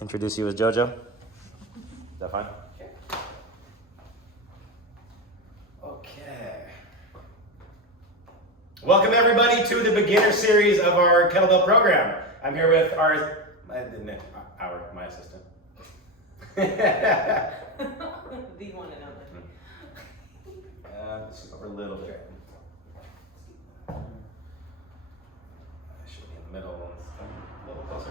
introduce you as JoJo. Is that fine? Okay. Welcome everybody to the beginner series of our kettlebell program. I'm here with my assistant. The one and only. Let's go over a little bit. I should be in the middle. A little closer.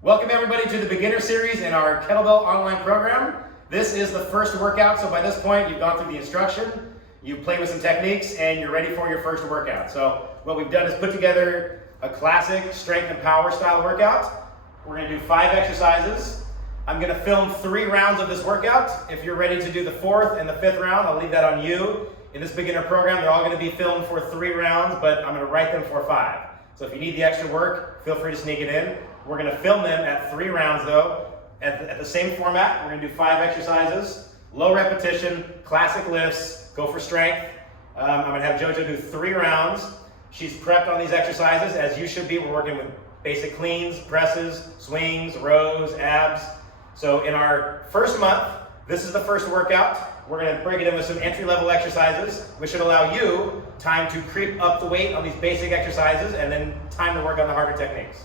Welcome everybody to the beginner series in our kettlebell online program. This is the first workout, so by this point you've gone through the instruction, you've played with some techniques, and you're ready for your first workout. So what we've done is put together a classic strength and power style workout. We're going to do 5 exercises. I'm going to film 3 rounds of this workout. If you're ready to do the 4th and the 5th round, I'll leave that on you. In this beginner program, they're all going to be filmed for 3 rounds, but I'm going to write them for 5. So if you need the extra work, feel free to sneak it in. We're going to film them at 3 rounds though, at the same format. We're going to do 5 exercises, low repetition, classic lifts, go for strength. I'm going to have JoJo do 3 rounds. She's prepped on these exercises, as you should be. We're working with basic cleans, presses, swings, rows, abs. So in our first month, this is the first workout. We're going to break it in with some entry-level exercises, which should allow you time to creep up the weight on these basic exercises and then time to work on the harder techniques.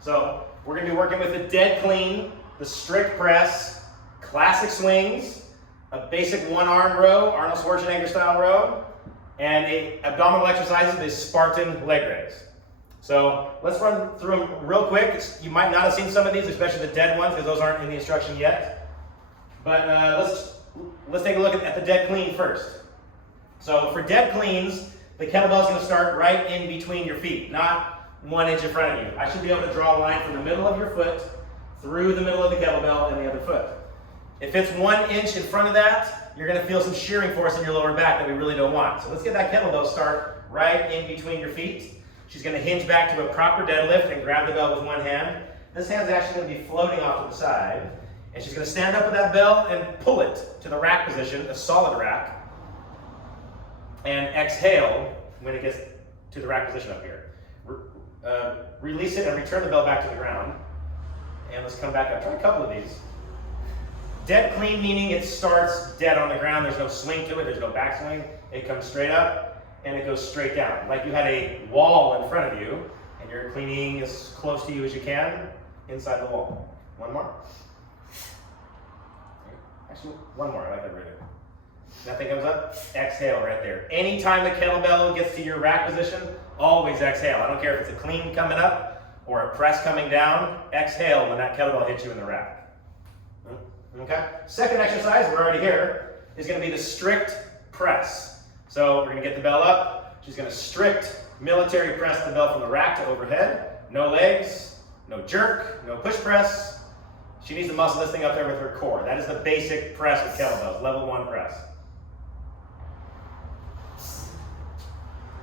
So we're going to be working with the dead clean, the strict press, classic swings, a basic 1-arm row, Arnold Schwarzenegger style row, and abdominal exercises, the Spartan leg raise. So let's run through them real quick. You might not have seen some of these, especially the dead ones, because those aren't in the instruction yet. But let's take a look at the dead clean first. So for dead cleans, the kettlebell is going to start right in between your feet, not 1 inch in front of you. I should be able to draw a line from the middle of your foot through the middle of the kettlebell and the other foot. If it's 1 inch in front of that, you're going to feel some shearing force in your lower back that we really don't want. So let's get that kettlebell start right in between your feet. She's going to hinge back to a proper deadlift and grab the bell with 1 hand. This hand's actually going to be floating off to the side. And she's going to stand up with that bell and pull it to the rack position, a solid rack. And exhale when it gets to the rack position up here. Release it and return the bell back to the ground. And let's come back up. Try a couple of these. Dead clean meaning it starts dead on the ground. There's no swing to it. There's no backswing. It comes straight up and it goes straight down. Like you had a wall in front of you and you're cleaning as close to you as you can inside the wall. 1 more. Actually, 1 more. I like that right there. Nothing comes up. Exhale right there. Anytime the kettlebell gets to your rack position, always exhale. I don't care if it's a clean coming up or a press coming down. Exhale when that kettlebell hits you in the rack. Okay? Second exercise, we're already here, is going to be the strict press. So we're going to get the bell up. She's going to strict military press the bell from the rack to overhead. No legs, no jerk, no push press. She needs to muscle this thing up there with her core. That is the basic press with kettlebells, level 1 press.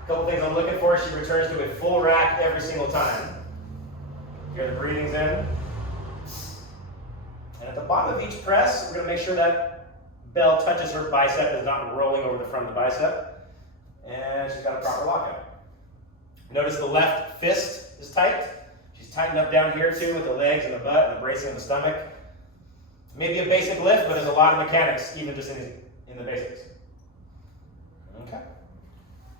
A couple things I'm looking for. She returns to a full rack every single time. Here the breathing's in. And at the bottom of each press, we're going to make sure that bell touches her bicep and is not rolling over the front of the bicep. And she's got a proper lockout. Notice the left fist is tight. She's tightened up down here too with the legs and the butt and the bracing in the stomach. Maybe a basic lift, but there's a lot of mechanics even just in the basics. Okay.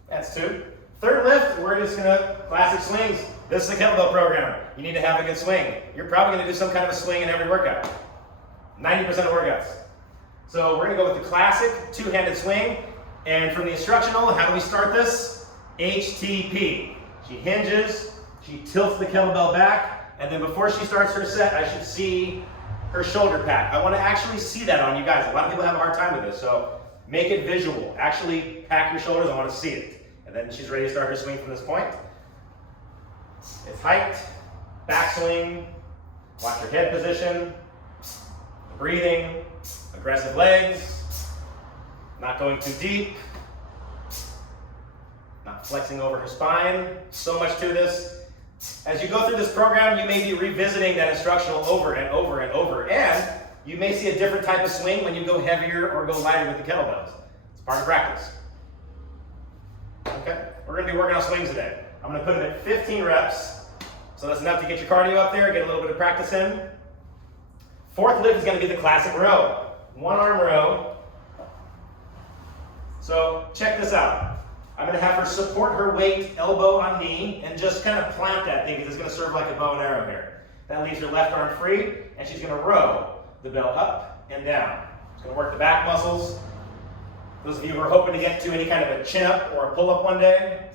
That's 2. Third lift, we're just gonna classic swings. This is the kettlebell program. You need to have a good swing. You're probably gonna do some kind of a swing in every workout. 90% of workouts. So we're gonna go with the classic 2-handed swing. And from the instructional, how do we start this? HTP. She hinges, she tilts the kettlebell back, and then before she starts her set, I should see her shoulder pack. I wanna actually see that on you guys. A lot of people have a hard time with this, so make it visual. Actually pack your shoulders, I wanna see it. And then she's ready to start her swing from this point. It's height, backswing, watch your head position, breathing, aggressive legs, not going too deep, not flexing over her spine. So much to this. As you go through this program, you may be revisiting that instructional over and over and over, and you may see a different type of swing when you go heavier or go lighter with the kettlebells. It's part of practice. Okay, we're going to be working on swings today. I'm gonna put him at 15 reps. So that's enough to get your cardio up there, get a little bit of practice in. Fourth lift is gonna be the classic row. One arm row. So check this out. I'm gonna have her support her weight, elbow on knee, and just kind of plant that thing because it's gonna serve like a bow and arrow here. That leaves her left arm free, and she's gonna row the bell up and down. It's gonna work the back muscles. Those of you who are hoping to get to any kind of a chin-up or a pull-up one day,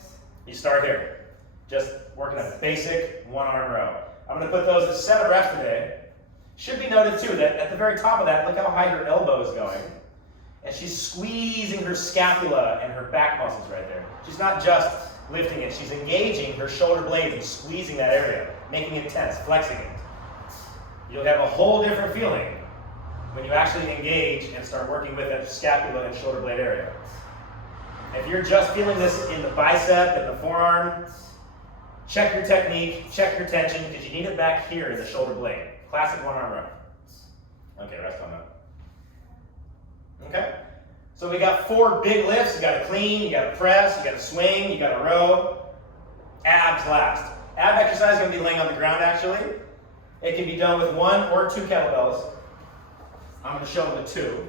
you start here. Just working a basic one-arm row. I'm gonna put those at 7 reps today. Should be noted too that at the very top of that, look how high her elbow is going. And she's squeezing her scapula and her back muscles right there. She's not just lifting it, she's engaging her shoulder blades and squeezing that area, making it tense, flexing it. You'll have a whole different feeling when you actually engage and start working with that scapula and shoulder blade area. If you're just feeling this in the bicep and the forearm, check your technique, check your tension, because you need it back here in the shoulder blade. Classic one-arm row. Okay, rest on that. Okay, so we got 4 big lifts. You got to clean, you got to press, you got to swing, you got to row. Abs last. Ab exercise is going to be laying on the ground actually. It can be done with 1 or 2 kettlebells. I'm going to show them the 2.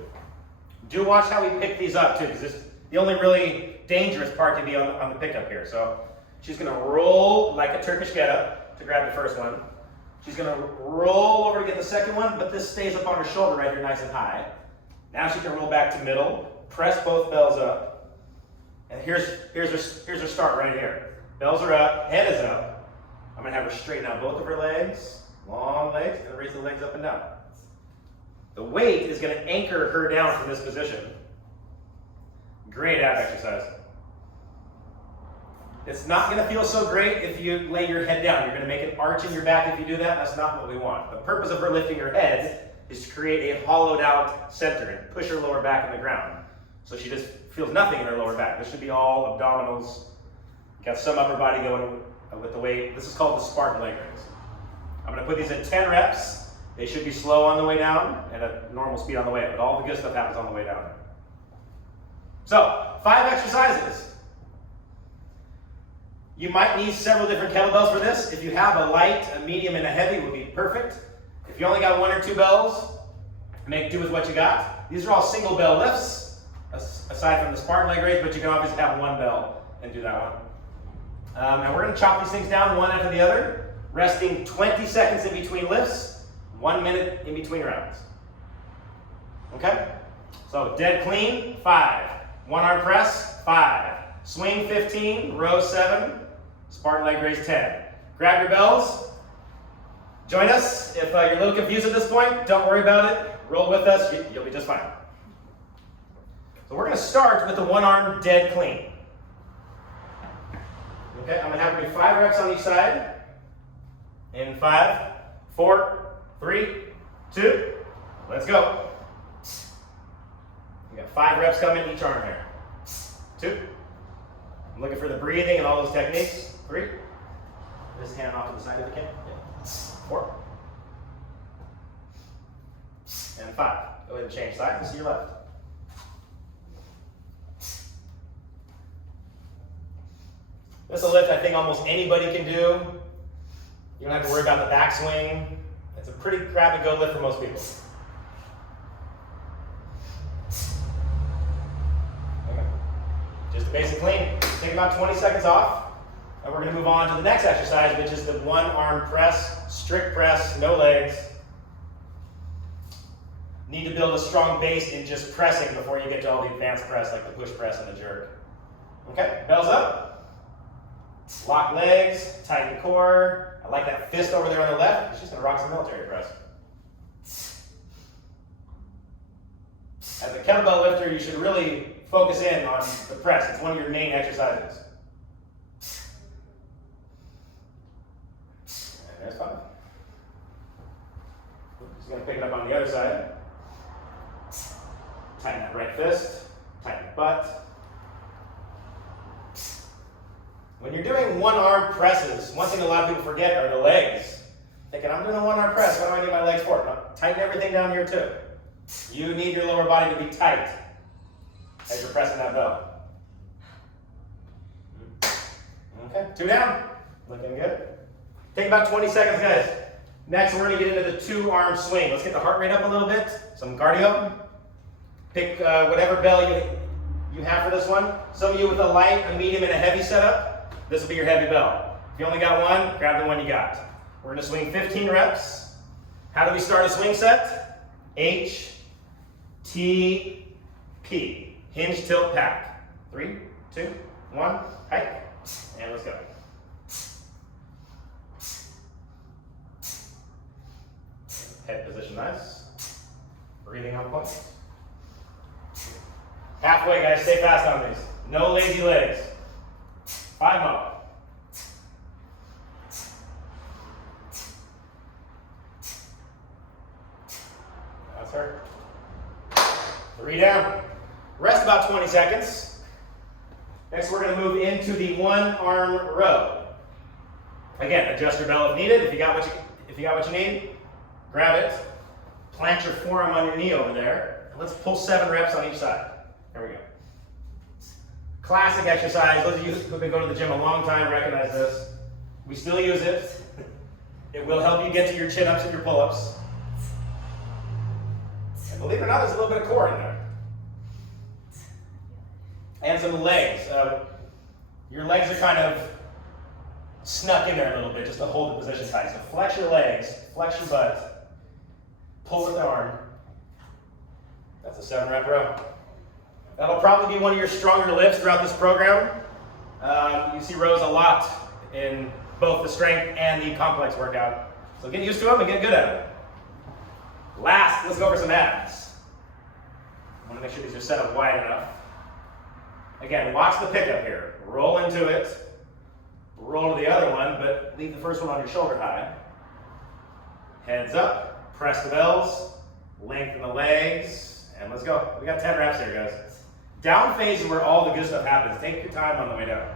Do watch how we pick these up too, because the only really dangerous part can be on the pickup here. So she's going to roll like a Turkish get-up to grab the first one. She's going to roll over to get the second one, but this stays up on her shoulder right here nice and high. Now she can roll back to middle, press both bells up, and here's her start right here. Bells are up, head is up. I'm going to have her straighten out both of her legs, long legs, and raise the legs up and down. The weight is going to anchor her down from this position. Great ab exercise. It's not going to feel so great if you lay your head down. You're going to make an arch in your back if you do that. That's not what we want. The purpose of her lifting her head is to create a hollowed out center and push her lower back in the ground. So she just feels nothing in her lower back. This should be all abdominals. Got some upper body going with the weight. This is called the Spartan leg raise. I'm going to put these at 10 reps. They should be slow on the way down and at normal speed on the way up, but all the good stuff happens on the way down. So, 5 exercises. You might need several different kettlebells for this. If you have a light, a medium, and a heavy would be perfect. If you only got 1 or 2 bells, make do with what you got. These are all single bell lifts, aside from the Spartan leg raise, but you can obviously have 1 bell and do that one. And we're going to chop these things down one after the other, resting 20 seconds in between lifts, 1 minute in between rounds. Okay? So dead clean, 5. 1 arm press, 5. Swing 15, row 7, Spartan leg raise 10. Grab your bells. Join us. If you're a little confused at this point, don't worry about it. Roll with us. You'll be just fine. So we're going to start with the 1 arm dead clean. Okay, I'm going to have to do 5 reps on each side. In 5, 4, 3, 2, let's go. We got 5 reps coming each arm here. 2. I'm looking for the breathing and all those techniques. 3. This hand off to the side of the can. 4. And 5. Go ahead and change sides and see your left. This is a lift I think almost anybody can do. You don't have to worry about the backswing. It's a pretty grab-and-go lift for most people. Okay. Just a basic clean. Take about 20 seconds off, and we're going to move on to the next exercise, which is the 1 arm press, strict press, no legs. Need to build a strong base in just pressing before you get to all the advanced press, like the push press and the jerk. Okay, bells up. Lock legs, tighten core. I like that fist over there on the left. It's just going to rock some military press. As a kettlebell lifter, you should really focus in on the press. It's one of your main exercises. And there's 5. Just going to pick it up on the other side. Tighten that right fist. Tighten the butt. When you're doing 1 arm presses, one thing a lot of people forget are the legs. Thinking, I'm doing a 1 arm press, what do I need my legs for? No, tighten everything down here too. You need your lower body to be tight as you're pressing that bell. Okay, 2 down. Looking good. Take about 20 seconds, guys. Next, we're going to get into the 2-arm swing. Let's get the heart rate up a little bit. Some cardio. Pick whatever bell you have for this one. Some of you with a light, a medium, and a heavy setup, this will be your heavy bell. If you only got one, grab the one you got. We're going to swing 15 reps. How do we start a swing set? H, T, P. Hinge, tilt, pack. 3, 2, 1, hike, and let's go. Head position nice. Breathing on point. Halfway, guys, stay fast on these. No lazy legs. 5 more. That's her. 3 down. Rest about 20 seconds. Next, we're going to move into the 1-arm row. Again, adjust your bell if needed. If you got what you need, grab it. Plant your forearm on your knee over there. Let's pull 7 reps on each side. There we go. Classic exercise. Those of you who've been going to the gym a long time recognize this. We still use it. It will help you get to your chin-ups and your pull-ups. And believe it or not, there's a little bit of core in there. And some legs. Your legs are kind of snuck in there a little bit just to hold the position tight. So flex your legs, flex your butt, pull with the arm. That's a 7-rep row. That'll probably be one of your stronger lifts throughout this program. You see rows a lot in both the strength and the complex workout. So get used to them and get good at them. Last, let's go over some abs. I want to make sure these are set up wide enough. Again, watch the pickup here. Roll into it. Roll to the other one, but leave the first one on your shoulder high. Heads up. Press the bells. Lengthen the legs. And let's go. We got 10 reps here, guys. Down phase is where all the good stuff happens. Take your time on the way down.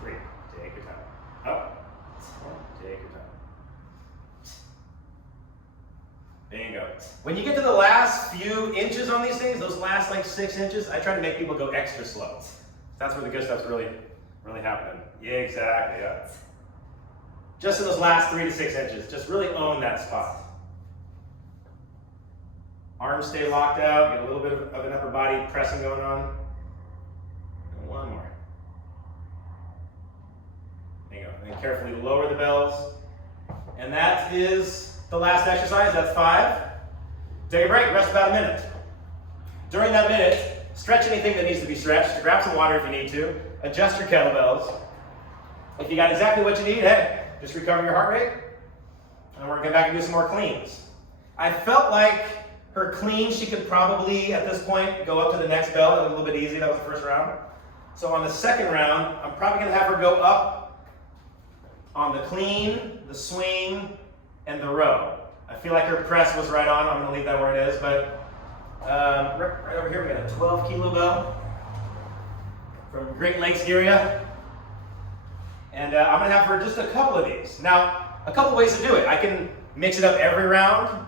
3. Take your time. Up. Take your time. There you go. When you get to the last few inches on these things, those last like 6 inches, I try to make people go extra slow. That's where the good stuff's really happening. Yeah, exactly, yeah. Just in those last 3 to 6 inches, just really own that spot. Arms stay locked out, get a little bit of an upper body pressing going on. And 1 more. There you go. And then carefully lower the bells. And that is the last exercise. That's 5. Take a break, rest about a minute. During that minute, stretch anything that needs to be stretched. Grab some water if you need to. Adjust your kettlebells. If you got exactly what you need, hey, just recover your heart rate. And we're going to get back and do some more cleans. I felt like her clean, she could probably, at this point, go up to the next bell. That was a little bit easy. That was the first round. So on the second round, I'm probably going to have her go up on the clean, the swing, and the row. I feel like her press was right on. I'm going to leave that where it is. But right over here, we got a 12-kilo bell from Great Lakes area. And I'm going to have her just a couple of these. Now, a couple ways to do it. I can mix it up every round.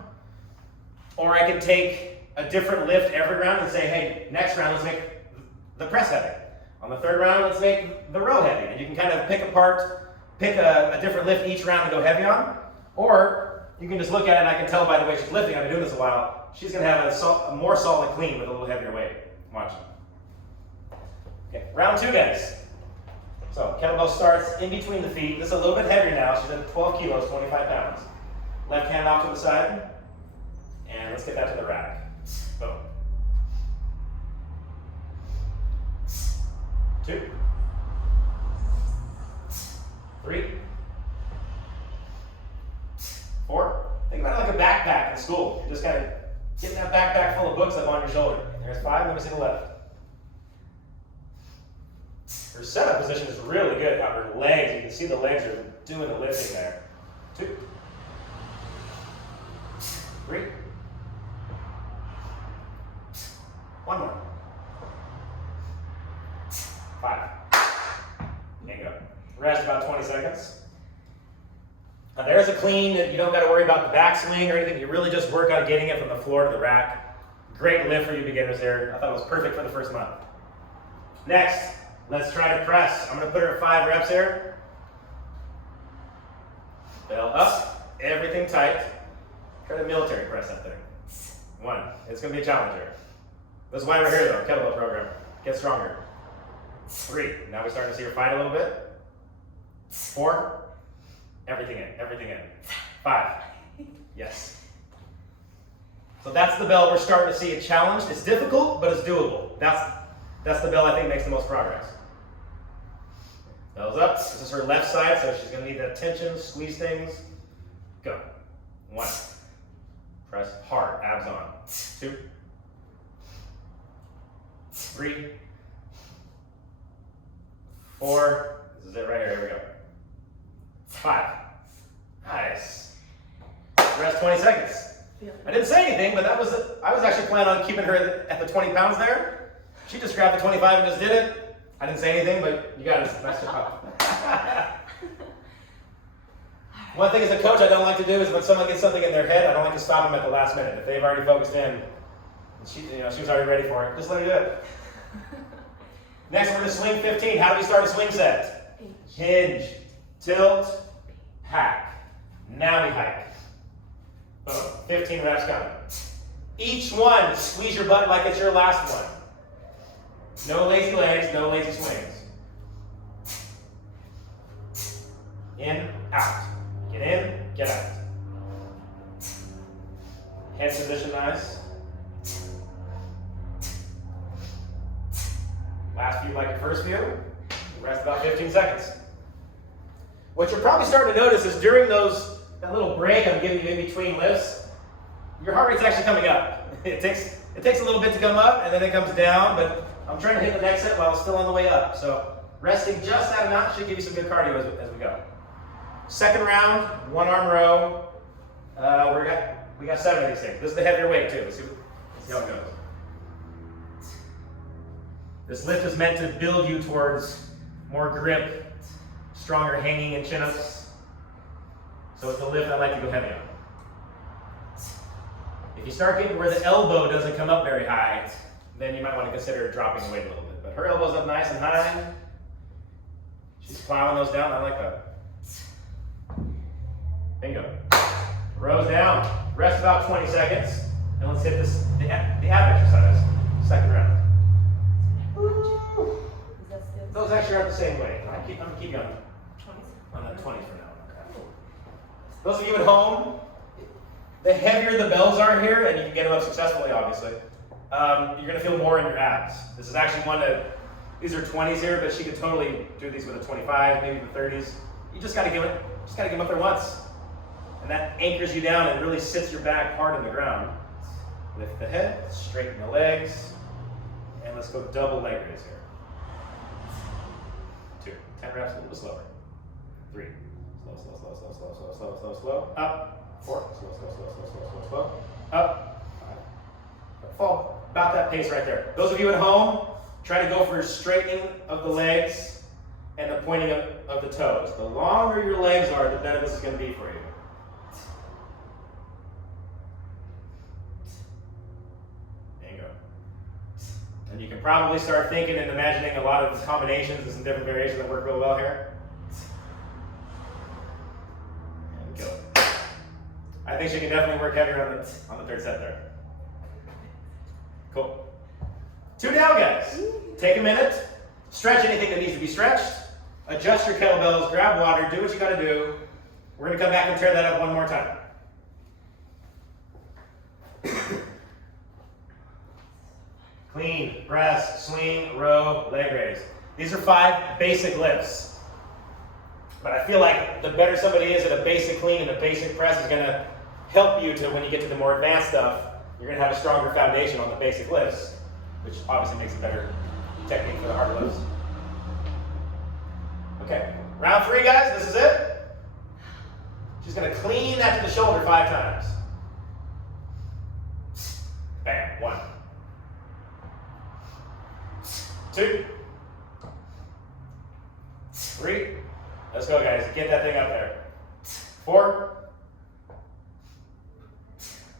Or I can take a different lift every round and say, hey, next round, let's make the press heavy. On the third round, let's make the row heavy. And you can kind of pick a different lift each round to go heavy on. Or you can just look at it and I can tell by the way she's lifting, I've been doing this a while, she's going to have a more solid clean with a little heavier weight. Watch. Okay, round 2, guys. So kettlebell starts in between the feet. This is a little bit heavier now. She's at 12 kilos, 25 pounds. Left hand off to the side. And let's get that to the rack. Boom. 2. 3. 4. Think about it like a backpack in school. You're just kind of getting that backpack full of books up on your shoulder. There's 5. Let me see the left. Her setup position is really good. Now her legs, you can see the legs are doing the lifting there. 2. 3. 1 more. 5. There you go. Rest about 20 seconds. Now there's a clean that you don't got to worry about the backswing or anything. You really just work on getting it from the floor to the rack. Great lift for you beginners there. I thought it was perfect for the first month. Next, Let's try to press. I'm going to put her at 5 reps here. Bell up, everything tight. Try to military press that thing. 1. It's going to be a challenge here. This is why we're here though, kettlebell program. Get stronger. 3. Now we're starting to see her fight a little bit. 4. Everything in, everything in. 5. Yes. So that's the bell we're starting to see a challenge. It's difficult, but it's doable. That's the bell I think makes the most progress. Bell's up. This is her left side, so she's going to need that tension, squeeze things. Go. 1. Press hard, abs on. 2. 3. 4. This is it right here. Here we go. 5. Nice. Rest 20 seconds. I didn't say anything, but I was actually planning on keeping her at the 20 pounds there. She just grabbed the 25 and just did it. I didn't say anything, but you got it. Nice job. One thing as a coach I don't like to do is when someone gets something in their head, I don't like to stop them at the last minute. If they've already focused in, and she was already ready for it, just let her do it. Next, we're going to swing 15. How do we start a swing set? Hinge, tilt, hack. Now we hike. Boom. 15 reps coming. Each one, squeeze your butt like it's your last one. No lazy legs, no lazy swings. In, out. Get in, get out. Head position nice. Last few like your first few. Rest about 15 seconds. What you're probably starting to notice is during that little break I'm giving you in between lifts, your heart rate's actually coming up. It takes a little bit to come up and then it comes down, but I'm trying to hit the next set while it's still on the way up. So resting just that amount should give you some good cardio as we go. Second round, 1 arm row. We got 7 of these things. This is the heavier weight too. Let's see how it goes. This lift is meant to build you towards more grip, stronger hanging and chin-ups. So it's a lift I like to go heavy on. If you start getting where the elbow doesn't come up very high, then you might want to consider dropping the weight a little bit. But her elbow's up nice and high. She's plowing those down. I like that. Bingo. Rows down. Rest about 20 seconds. And let's hit the ab exercise. Second round. Those actually aren't the same weight. I'm gonna keep going. 20s? I'm at 20s for now. Okay. Those of you at home, the heavier the bells are here, and you can get them up successfully, obviously, you're gonna feel more in your abs. This is actually these are 20s here, but she could totally do these with a 25, maybe the 30s. You just gotta give them up there once. And that anchors you down and really sits your back hard in the ground. Lift the head, straighten the legs, and let's go double leg raise here. 2, 10 reps, a little bit slower. 3, slow, up. 4, slow, up. 5, fall. About that pace right there. Those of you at home, try to go for straightening of the legs and the pointing of the toes. The longer your legs are, the better this is going to be for you. And you can probably start thinking and imagining a lot of combinations and some different variations that work real well here. And kill it. I think she can definitely work heavier on the third set there. Cool. 2 down, guys. Take a minute. Stretch anything that needs to be stretched. Adjust your kettlebells. Grab water. Do what you got to do. We're going to come back and tear that up one more time. Clean, press, swing, row, leg raise. These are 5 basic lifts. But I feel like the better somebody is at a basic clean and a basic press is going to help you to, when you get to the more advanced stuff, you're going to have a stronger foundation on the basic lifts, which obviously makes a better technique for the harder lifts. Okay, round 3, guys, this is it. She's going to clean that to the shoulder 5 times. Bam, 1. 2, 3, let's go, guys. Get that thing up there. 4,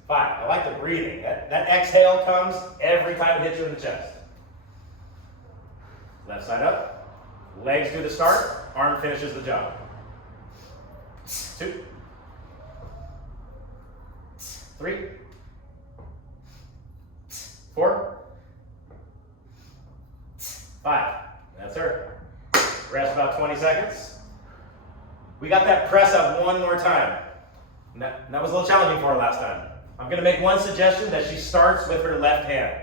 5. I like the breathing. That exhale comes every time it hits you in the chest. Left side up. Legs do the start, arm finishes the job. 2, 3, 4, 5. That's her. Rest about 20 seconds. We got that press up one more time. That was a little challenging for her last time. I'm going to make one suggestion that she starts with her left hand.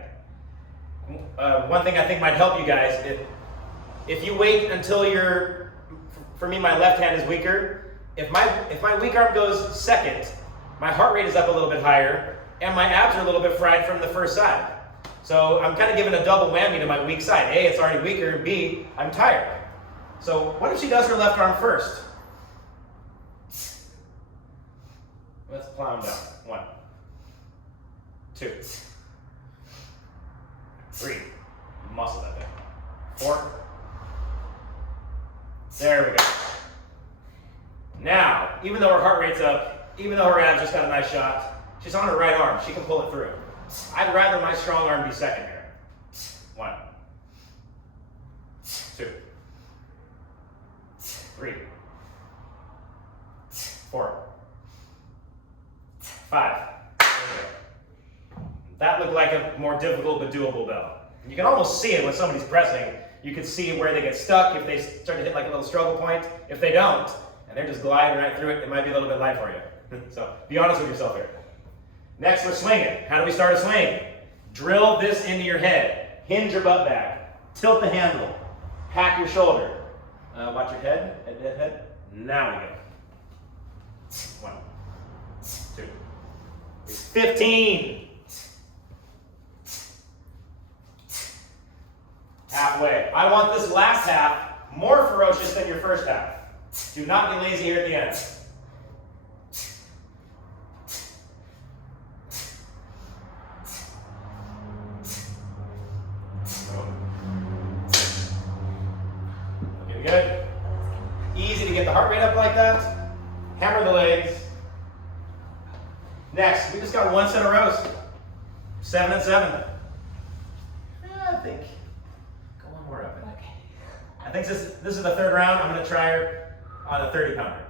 One thing I think might help you guys, if you wait until for me, my left hand is weaker. If my weak arm goes second, my heart rate is up a little bit higher, and my abs are a little bit fried from the first side. So I'm kind of giving a double whammy to my weak side. A, it's already weaker, and B, I'm tired. So what if she does her left arm first? Let's plow them down. 1, 2, 3. Muscle that thing. 4. There we go. Now, even though her heart rate's up, even though her abs just got a nice shot, she's on her right arm. She can pull it through. I'd rather my strong arm be second here. 1, 2, 3, 4, 5. That looked like a more difficult but doable bell. You can almost see it when somebody's pressing. You can see where they get stuck, if they start to hit like a little struggle point. If they don't, and they're just gliding right through it, it might be a little bit light for you. So be honest with yourself here. Next, we're swinging. How do we start a swing? Drill this into your head. Hinge your butt back. Tilt the handle. Hack your shoulder. Watch your head. Head. Now we go. 1, 2, 15. Halfway. I want this last half more ferocious than your first half. Do not be lazy here at the end. Looking good. Easy to get the heart rate up like that. Hammer the legs. Next, we just got one set of rows. 7 and 7. I think. Go one more up. Okay. I think this is the third round. I'm going to try her on a 30 pounder.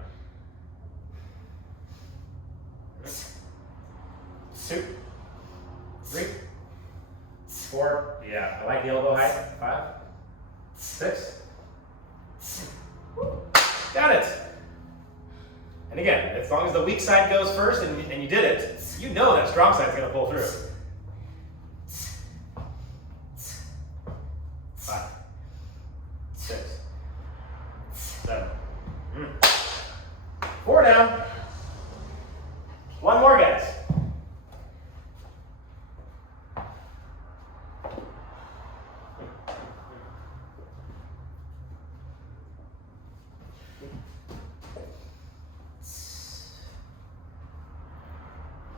2, 3, 4. Yeah, I like the elbow height. 5, 6. Got it. And again, as long as the weak side goes first and you did it, you know that strong side's going to pull through. 5, 6, 7. 4 down. One more, guys.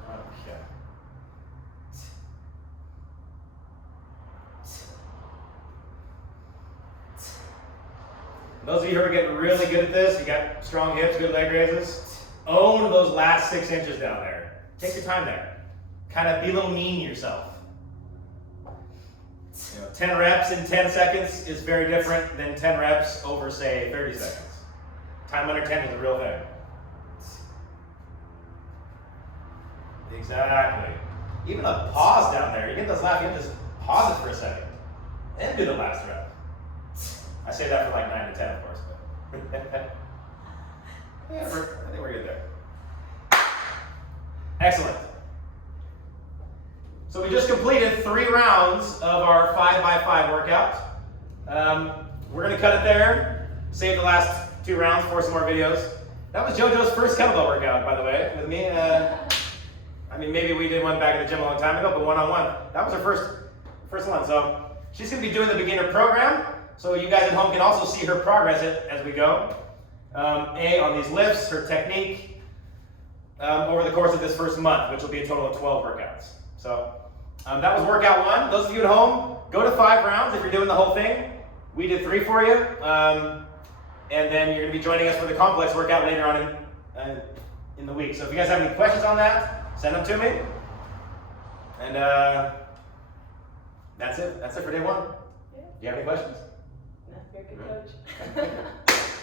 Okay. Those of you who are getting really good at this, you got strong hips, good leg raises, own those last 6 inches down there. Take your time there. Kind of be a little mean to yourself. 10 reps in 10 seconds is very different than 10 reps over, say, 30 seconds. Time under 10 is a real thing. Exactly. Even a pause down there. You get those last, you have to just pause it for a second. And do the last rep. I say that for like 9 to 10, of course. But yeah, I think we're good there. Excellent. So we just completed 3 rounds of our 5x5 workout. We're going to cut it there. Save the last 2 rounds for some more videos. That was JoJo's first kettlebell workout, by the way, with me. I mean, maybe we did one back at the gym a long time ago, but one-on-one. That was her first one. So she's going to be doing the beginner program. So you guys at home can also see her progress as we go. On these lifts, her technique, over the course of this first month, which will be a total of 12 workouts. So that was workout 1. Those of you at home, go to 5 rounds if you're doing the whole thing. We did 3 for you. And then you're going to be joining us for the complex workout later on in the week. So if you guys have any questions on that, send them to me. And that's it. That's it for day 1. Yeah. Do you have any questions? No. You're a good coach.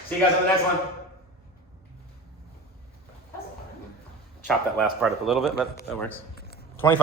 See you guys on the next one. That's fun. Chop that last part up a little bit, but that works.